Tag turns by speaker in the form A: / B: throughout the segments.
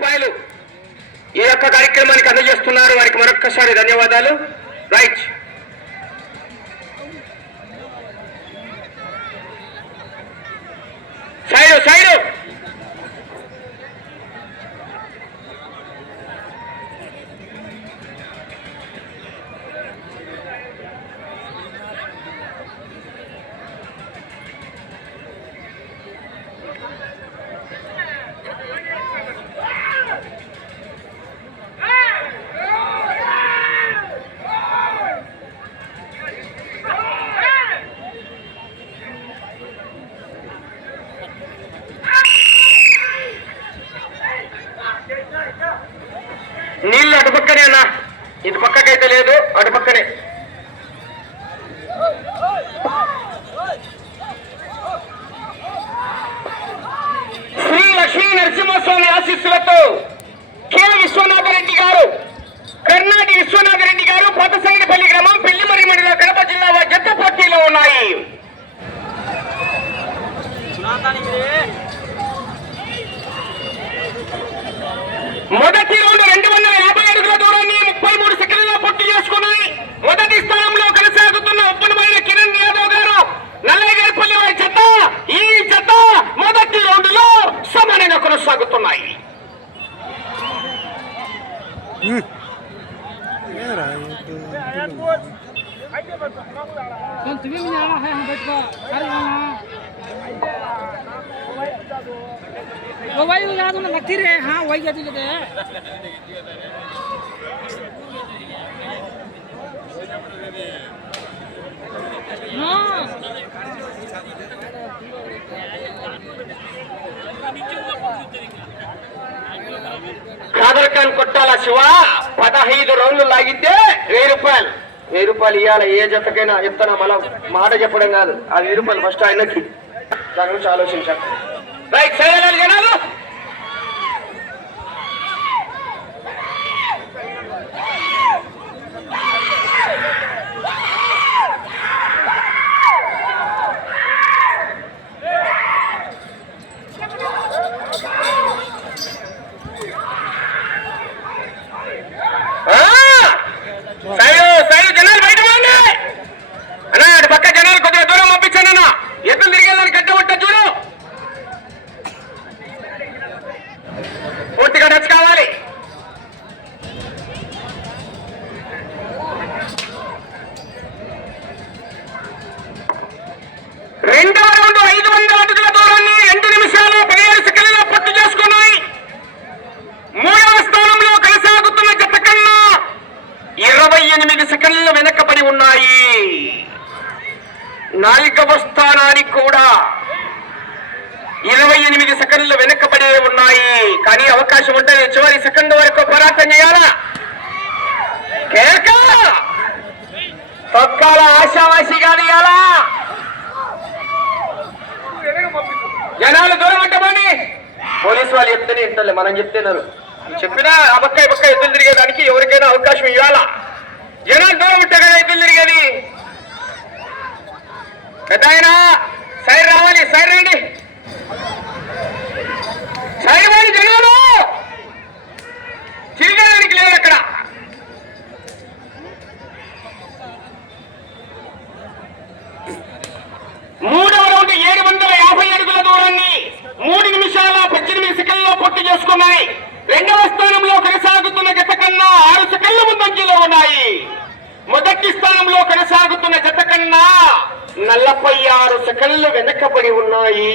A: రూపాయలు ఈ యొక్క కార్యక్రమానికి అందజేస్తున్నారు. వారికి మరొక్కసారి ధన్యవాదాలు. రైట్. సైడు సైడు నీళ్ళు అటు పక్కనే అన్న ఇటు పక్కకైతే లేదు అటు పక్కనే శ్రీ లక్ష్మీ నరసింహస్వామి ఆశీస్సులతో కె విశ్వనాథ రెడ్డి గారు కర్ణాటి విశ్వనాథ రెడ్డి గారు కొత్తసంగిపల్లి గ్రామం పెళ్ళిమరి మండలం కడప జిల్లా వారి పోటీలో ఉన్నాయి. మొదటి రెండు రెండు
B: तुम्हें भी जाना है हम बैठ को अरे वहाँ वो वही
A: శివ పదహైదు రౌండ్లు లాగితే వెయ్యి రూపాయలు. వెయ్యి రూపాయలు ఇవ్వాలి ఏ జతకైనా చెప్తానా మన మాట చెప్పడం కాదు. ఆ వెయ్యి రూపాయలు ఫస్ట్ ఆయనకి. దాని గురించి ఆలోచించాను రైట్ జనాలు దూరం అంటమని పోలీసు వాళ్ళు చెప్తేనే ఇంటలే మనం చెప్తున్నారు చెప్పినా ఈ పక్క ఎద్దులు తిరిగేదానికి ఎవరికైనా అవకాశం ఇవ్వాలా జనాలు దూరం ఉంటే కదా ఎద్దులు తిరిగేది. పెద్ద ఆయన సైడ్ రావాలి సైడ్ రండి. సైడ్ జనాలు తిరిగేదానికి లేదు అక్కడ మూడవ రౌండ్ ఏడు వందల యాభై అడుగుల దూరాన్ని మూడు నిమిషాల పద్దెనిమిది సెకండ్లో పూర్తి చేసుకున్నాయి. రెండవ స్థానంలో కొనసాగుతున్న జత కన్నా ఆరు సెకండ్ల ముందంజలో ఉన్నాయి. మొదటి స్థానంలో కొనసాగుతున్న జత కన్నా నలభై ఆరు సెకండ్లు వెనకబడి ఉన్నాయి.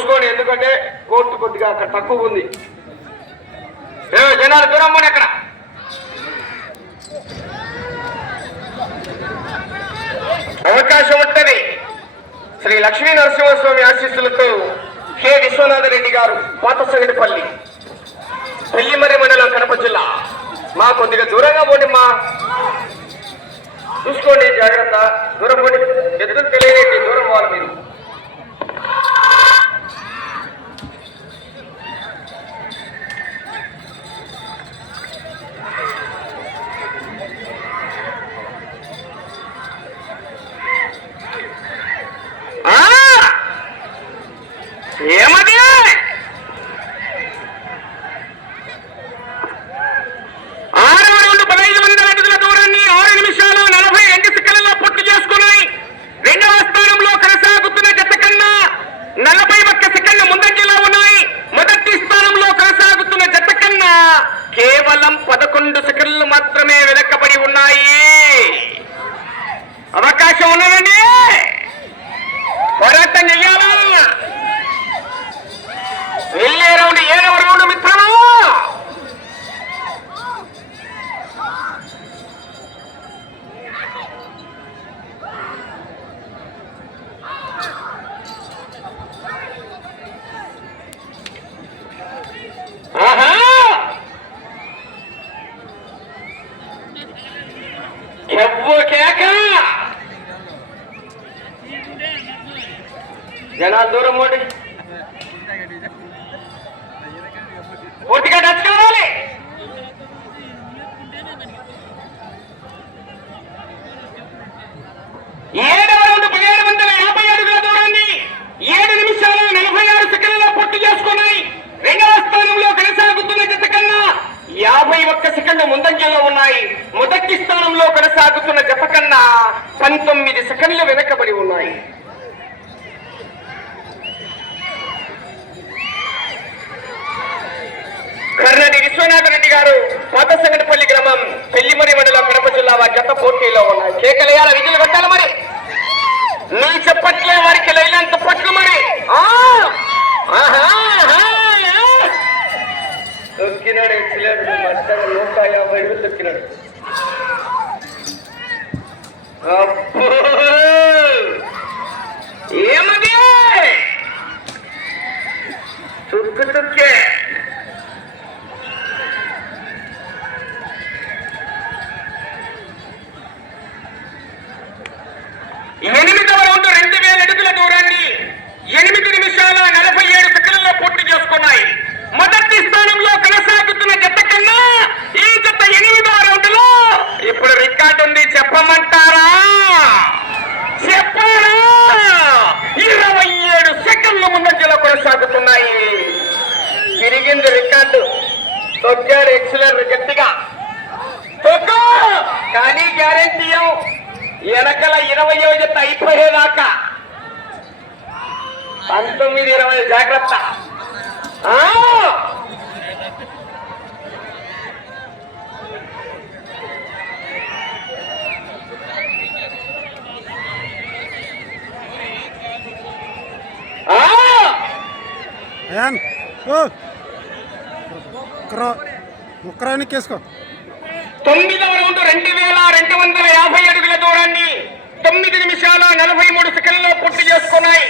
A: చూసుకోండి. ఎందుకంటే కోర్టు కొద్దిగా అక్కడ తక్కువ ఉంది. జనాలు దూరం పోనీ అక్కడ. అవకాశం ఉంటుంది. శ్రీ లక్ష్మీ నరసింహస్వామి ఆశీస్సులతో కె. విశ్వనాథ రెడ్డి గారు పాతసగడిపల్లి పెళ్ళిమరి మండలం కడప జిల్లా. మా కొద్దిగా దూరంగా పోండి మా. చూసుకోండి జాగ్రత్త. దూరం పోండి. ఎదురు తెలియని దూరం పోవాలి మీరు. పంతొమ్మిది సెకండ్లు వెనకబడి ఉన్నాయి కర్ణటి విశ్వనాథ రెడ్డి గారు పాతసంగటిపల్లి గ్రామం పెళ్ళిమరి మండలం కడప జిల్లా వారి జత పోటీలో ఉన్నాయి కేకలేయాల విధులు కొట్టాలి మరి నీ చెప్పట్లే వారికి లైలంత పట్లు మరి ఆ! ఆహా! ఆహా! దొక్కినాడు ఎక్సలెంట్ మధ్యలో నూట యాభై వేలు దొక్కినాడు అబ్బో! ఏమది తుక్కు తుక్కే ఎనిమిదవ రౌండ్ రెండు వేల అడుగుల దూరాన్ని ఎనిమిది నిమిషాల నలభై ఏడు సెకండ్లలో పూర్తి చేసుకున్నాయి. మొదటి స్థానంలో కొనసాగుతున్న జత కన్నా ఈ జత ఎనిమిదో రౌండ్లో ఇప్పుడు రికార్డు ఉంది. చెప్పమంటారా? చెప్పారా? ఇరవై ఏడు సెకండ్ల ముందంజలో కొనసాగుతున్నాయి. తిరిగింది రికార్డు. తొక్కారు ఎక్సలర్ గట్టిగా. తొక్కు! కానీ గ్యారెంటీ వెనకల ఇరవై జత అయిపోయేదాకా. పంతొమ్మిది ఇరవై జాగ్రత్త.
C: వేసుకో.
A: తొమ్మిదవ రౌండ్ రెండు వేల రెండు వందల యాభై అడుగుల దూరాన్ని తొమ్మిది నిమిషాల నలభై మూడు సెకండ్లో పూర్తి చేసుకున్నాయి.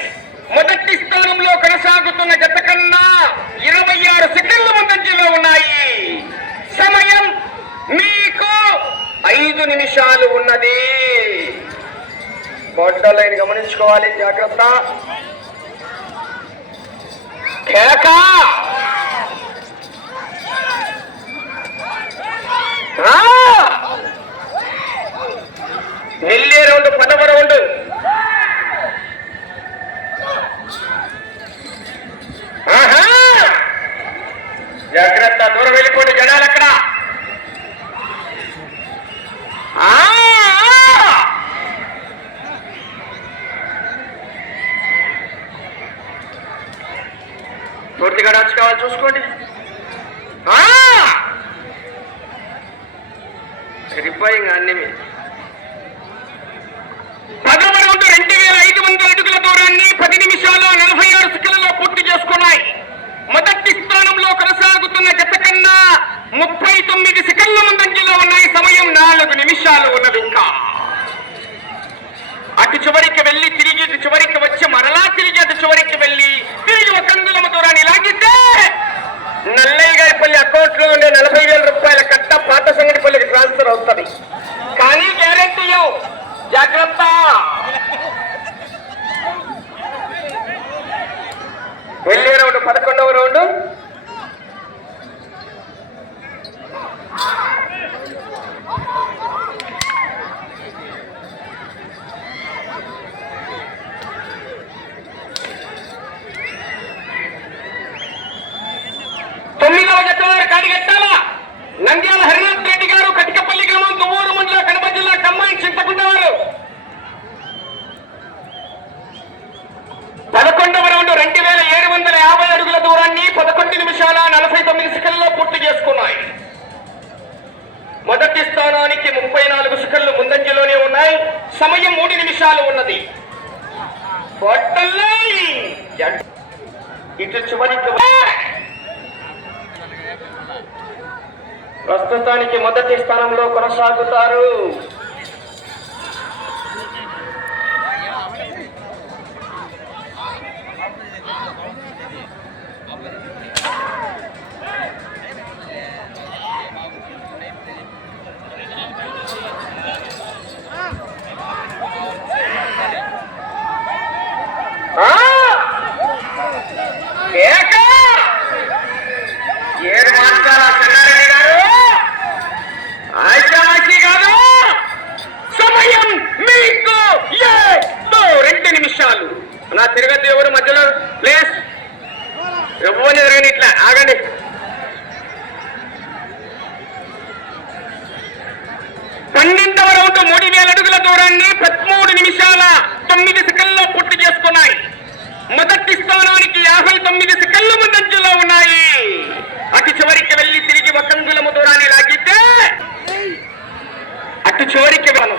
A: మొదటి స్థానంలో కొనసాగుతున్న జత కన్నా ఇరవై ఆరు సెకండ్ల ముందంజలో ఉన్నాయి. సమయం మీకు ఐదు నిమిషాలు ఉన్నది. బొడ్డలైన గమనించుకోవాలి జాగ్రత్త. కేక! ఆ! వెళ్ళే రౌండ్ ఆహా! జాగ్రత్త దూరం వెళ్ళిపోండి జనాలు అక్కడ ఆ! పూర్తిగా డచ్ కావాలి చూసుకోండి ఆ! సరిపోయింది అన్ని మీ పదవ రౌండ్ రెండు వేల ఐదు వందల అడుగుల దూరాన్ని పది నిమిషాలు నలభై ఆరు సెకండ్లలో పూర్తి చేసుకున్నాయి మొదటి స్థానంలో కొనసాగుతున్న జత కన్నా ముప్పై తొమ్మిది సెకండ్ల ముందంజలో ఉన్నాయి సమయం నాలుగు నిమిషాలు ఉన్నది ఇంకా. అటు చివరికి వెళ్ళి తిరిగి ఇటు చివరికి వచ్చి మరలా తిరిగి అటు చివరికి వెళ్ళి తిరిగి ఒక అంగుళం దూరాన్ని లాగితే నల్లయ్య గారి పల్లి అకౌంట్లో ఉండే నలభై వేల రూపాయల కట్ట పాత సంగటి పల్లికి ట్రాన్స్ఫర్ అవుతుంది. కానీ గ్యారెంటీ జాగ్రత్త వెళ్ళే రౌండ్ పదకొండవ రౌండ్ తొమ్మిదవ జత వారు కాడిగట్టాల నంద్యాల హరినాథ్ రెడ్డి గారు కటికపల్లి గ్రామం దువ్వూరు మండల కడప జిల్లా కమ్మాయి చింతకుండవారు పదకొండవ రౌండ్ రెండు వేల ఏడు వందల యాభై అడుగుల దూరాన్ని పదకొండు నిమిషాల నలభై తొమ్మిది సెకండ్లో పూర్తి చేసుకున్నాయి మొదటి స్థానానికి ముప్పై నాలుగు సెకండ్లు ముందంజలోనే ఉన్నాయి సమయం మూడు నిమిషాలు ఉన్నది బొట్టలై! ఇటు చివరికి ప్రస్తుతానికి మొదటి స్థానంలో కొనసాగుతారు ఆ! ఏక! ఏడు మాస్టారా చెన్నారెడ్డి గారు ఆశామాషి కాదు సమయం మీకు ఏదో రెండు నిమిషాలు నా తిరగద్దు ఎవరు మధ్యలో ప్లేస్ ఎవరు ఎదురని ఇట్లా ఆగండి పన్నెండవ రౌండ్ మూడు వేల అడుగుల దూరాన్ని పదమూడు నిమిషాల తొమ్మిది సెకండ్లో పూర్తి చేసుకున్నాయి మొదటి స్థానానికి యాభై తొమ్మిది సెకండ్ల ముందంజలో ఉన్నాయి అటు చివరికి వెళ్ళి తిరిగి ఒక అంగుళము దూరాన్ని లాగితే అటు చివరికి వెళ్ళను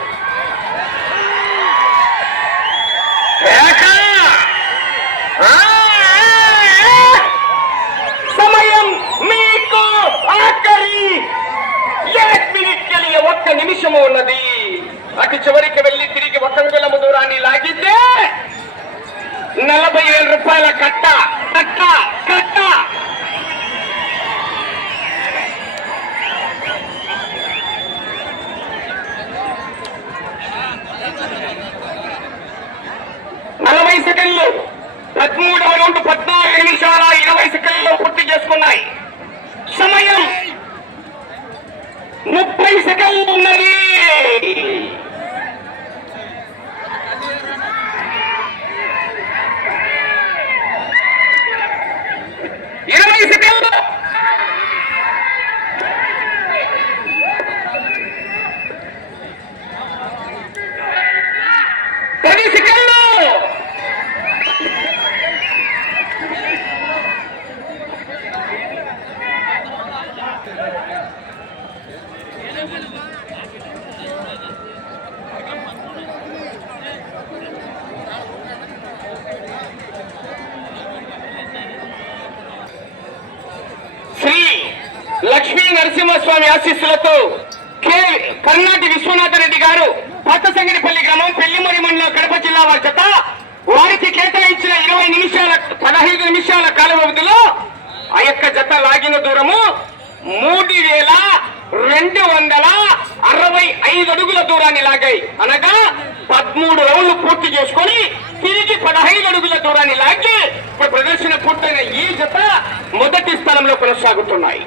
A: సమయం మీకు ఆఖరి. మినిట్ ఒక్క నిమిషము ఉన్నది. అటు చివరికి వెళ్ళి తిరిగి ఒక అంగుళము దూరాన్ని లాగితే నలభై వేల రూపాయల కట్ట. కట్ట కట్ట నలభై సెకండ్లు పదమూడవ రౌండ్ పద్నాలుగు నిమిషాల ఇరవై సెకండ్లు పూర్తి చేసుకున్నాయి. సమయం ముప్పై సెకండ్లు ఉన్నది ఇరవై సెకండ్లు పది సెకండ్లు శ్రీ లక్ష్మీ నరసింహస్వామి ఆశీస్సులతో కె. కర్ణాటి విశ్వనాథ రెడ్డి గారు కొత్తసంగిడిపల్లి గ్రామం పెళ్ళిమరి మండలం కడప జిల్లా వారి జత వారికి కేటాయించిన ఇరవై నిమిషాల పదహైదు నిమిషాల కాల వ్యవధిలో ఆ యొక్క జత లాగిన దూరము మూడు వేల రెండు వందల అరవై ఐదు అడుగుల దూరాన్ని లాగాయి. అనగా పదమూడు రౌండ్లు పూర్తి చేసుకొని తిరిగి పదహైదు అడుగుల దూరాన్ని లాగి ఇప్పుడు ప్రదర్శన పూర్తయిన ఈ జత మొదటి స్థానంలో కొనసాగుతున్నాయి.